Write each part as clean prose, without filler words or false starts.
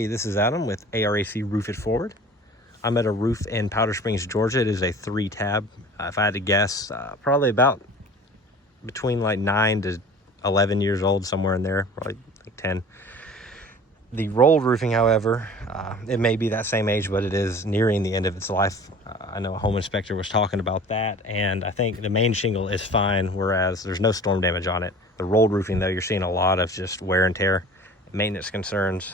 Hey, this is Adam with ARAC Roof It Forward. I'm at a roof in Powder Springs, Georgia. It is a 3-tab. If I had to guess, probably about between like 9 to 11 years old, somewhere in there, probably like 10. The rolled roofing, however, it may be that same age, but it is nearing the end of its life. I know a home inspector was talking about that, and I think the main shingle is fine, whereas there's no storm damage on it. The rolled roofing, though, you're seeing a lot of just wear and tear, maintenance concerns.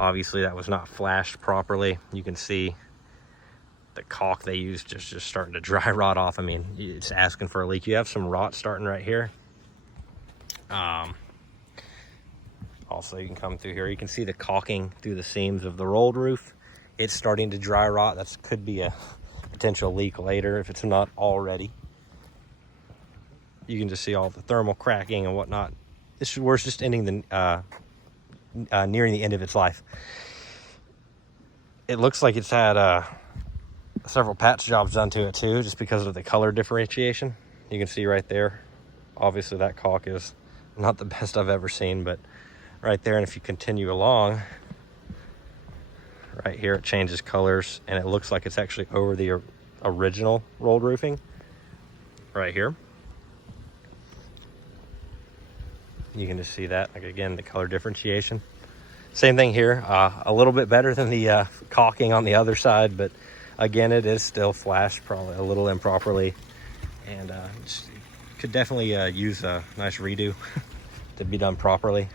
Obviously, that was not flashed properly. You can see the caulk they used just starting to dry rot off. I mean, it's asking for a leak. You have some rot starting right here. Also, you can come through here. You can see the caulking through the seams of the rolled roof. It's starting to dry rot. That could be a potential leak later if it's not already. You can just see all the thermal cracking and whatnot. This is where it's just ending the nearing the end of its life. It looks like it's had several patch jobs done to it too, just because of the color differentiation. You can see right there. Obviously, that caulk is not the best I've ever seen, but right there, and if you continue along, right here, it changes colors, and it looks like it's actually over the original rolled roofing right here. You can just see that, like, again, the color differentiation. Same thing here, a little bit better than the caulking on the other side, but again, it is still flashed probably a little improperly, and could definitely use a nice redo to be done properly.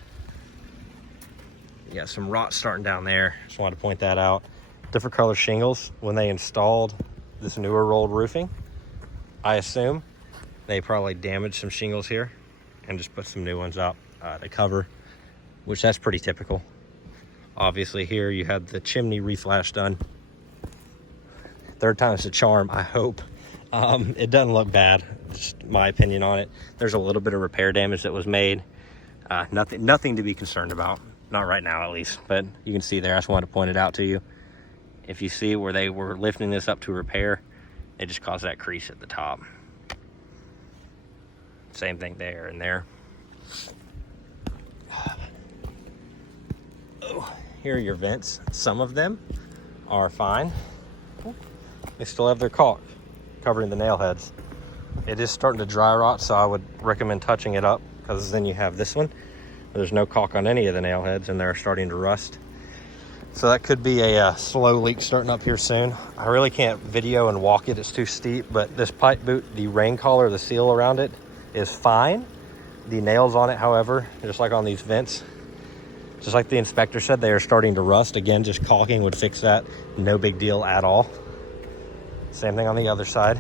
You got some rot starting down there. Just wanted to point that out. Different color shingles. When they installed this newer rolled roofing, I assume they probably damaged some shingles here and just put some new ones up to cover, which that's pretty typical. Obviously, here you had the chimney reflash done. Third time's the charm, I hope. It doesn't look bad, just my opinion on it. There's a little bit of repair damage that was made. Nothing to be concerned about. Not right now, at least, but you can see there. I just wanted to point it out to you. If you see where they were lifting this up to repair, it just caused that crease at the top. Same thing there and there. Oh, here are your vents. Some of them are fine. They still have their caulk covering the nail heads. It is starting to dry rot, so I would recommend touching it up, because then you have this one. There's no caulk on any of the nail heads, and they're starting to rust. So that could be a slow leak starting up here soon. I really can't video and walk it. It's too steep, but this pipe boot, the rain collar, the seal around it is fine. The nails on it, however, just like on these vents, just like the inspector said, they are starting to rust. Again, just caulking would fix that. No big deal at all. Same thing on the other side.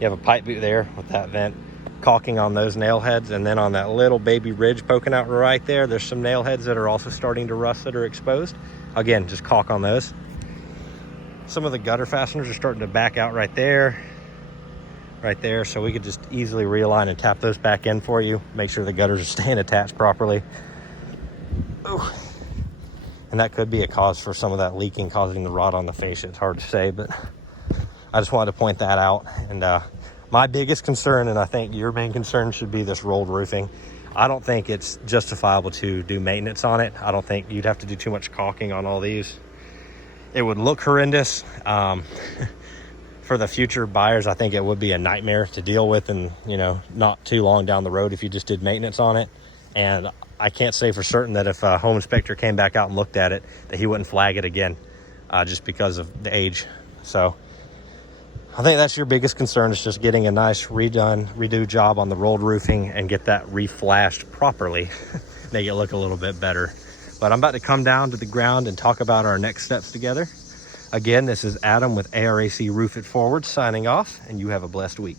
You have a pipe boot there with that vent, caulking on those nail heads, and then on that little baby ridge poking out right there, there's some nail heads that are also starting to rust that are exposed. Again, just caulk on those. Some of the gutter fasteners are starting to back out right there, so we could just easily realign and tap those back in for you. Make sure the gutters are staying attached properly. Ooh. And that could be a cause for some of that leaking, causing the rot on the fascia. It's hard to say, but I just wanted to point that out. And my biggest concern, and I think your main concern, should be this rolled roofing. I don't think it's justifiable to do maintenance on it. I don't think you'd have to do too much caulking on all these. It would look horrendous. For the future buyers, I think it would be a nightmare to deal with, and not too long down the road if you just did maintenance on it. And I can't say for certain that if a home inspector came back out and looked at it, that he wouldn't flag it again, just because of the age. So I think that's your biggest concern, is just getting a nice redo job on the rolled roofing and get that reflashed properly, make it look a little bit better. But I'm about to come down to the ground and talk about our next steps together. Again, this is Adam with ARAC Roof It Forward signing off, and you have a blessed week.